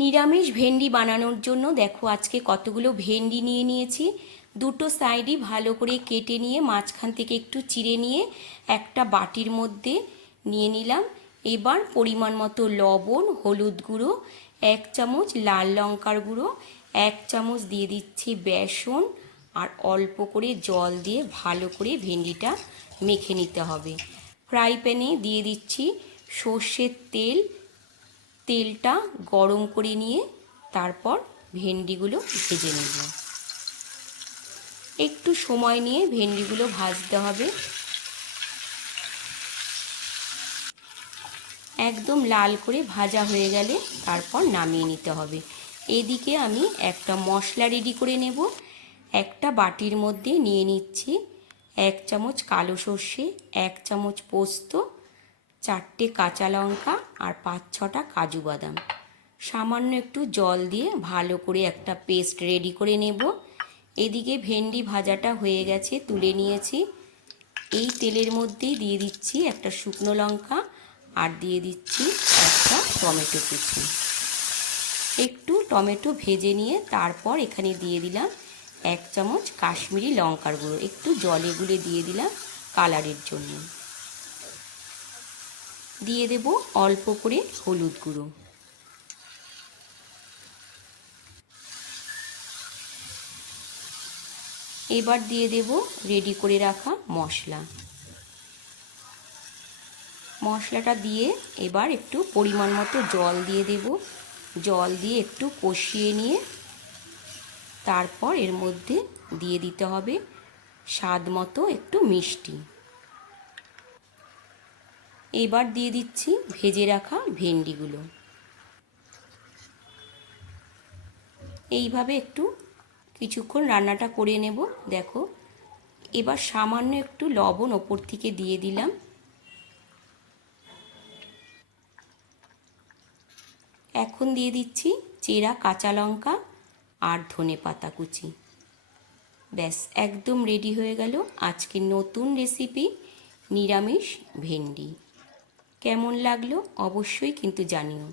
নিরামিষ ভেন্ডি বানানোর জন্য দেখো আজকে কতগুলো ভেন্ডি নিয়ে নিয়েছি। দুটো সাইডই ভালো করে কেটে নিয়ে মাঝখান থেকে একটু চিড়ে নিয়ে একটা বাটির মধ্যে নিয়ে নিলাম। এবার পরিমাণ মতো লবণ, হলুদ গুঁড়ো, 1 চামচ লাল লঙ্কার গুঁড়ো, 1 চামচ দিয়ে দিচ্ছি বেসন আর অল্প করে জল দিয়ে ভালো করে ভেন্ডিটা মেখে নিতে হবে। ফ্রাই প্যানে দিয়ে দিচ্ছি সর্ষের তেল। তেলটা গরম করে নিয়ে তারপর ভেন্ডিগুলো ভেজে নেব। একটু সময় নিয়ে ভেন্ডিগুলো ভাজতে হবে। একদম লাল করে ভাজা হয়ে গেলে তারপর নামিয়ে নিতে হবে। এদিকে আমি একটা মশলা রেডি করে নেব। একটা বাটির মধ্যে নিয়ে নিচ্ছি 1 চামচ কালো সর্ষে, 1 চামচ পোস্ত, 4টে কাঁচা লঙ্কা আর 5-6টা কাজু বাদাম। সামান্য একটু জল দিয়ে ভালো করে একটা পেস্ট রেডি করে নেব। এদিকে ভেন্ডি ভাজাটা হয়ে গেছে, তুলে নিয়েছি। এই তেলের মধ্যেই দিয়ে দিচ্ছি একটা শুকনো লঙ্কা আর দিয়ে দিচ্ছি একটা টমেটো কুচি। একটু টমেটো ভেজে নিয়ে তারপর এখানে দিয়ে দিলাম 1 চামচ কাশ্মীরি লঙ্কার গুঁড়ো, একটু জলে গুলে দিয়ে দিলাম কালারের জন্য। দিয়ে দেব অল্প করে হলুদ গুঁড়ো। এবার দিয়ে দেব রেডি করে রাখা মশলা। মশলাটা দিয়ে এবার একটু পরিমাণ মতো জল দিয়ে দেব। জল দিয়ে একটু কষিয়ে নিয়ে তারপর এর মধ্যে দিয়ে দিতে হবে স্বাদ মতো একটু মিষ্টি। এবার দিয়ে দিচ্ছি ভেজে রাখা ভেন্ডিগুলো। এইভাবে একটু কিছুক্ষণ রান্নাটা করে নেব। দেখো এবার সামান্য একটু লবণ ওপর থেকে দিয়ে দিলাম। এখন দিয়ে দিচ্ছি চেরা কাঁচা লঙ্কা আর ধনেপাতা কুচি। ব্যাস একদম রেডি হয়ে গেল আজকের নতুন রেসিপি নিরামিষ ভেন্ডি। কেমন লাগলো অবশ্যই কিন্তু জানিও।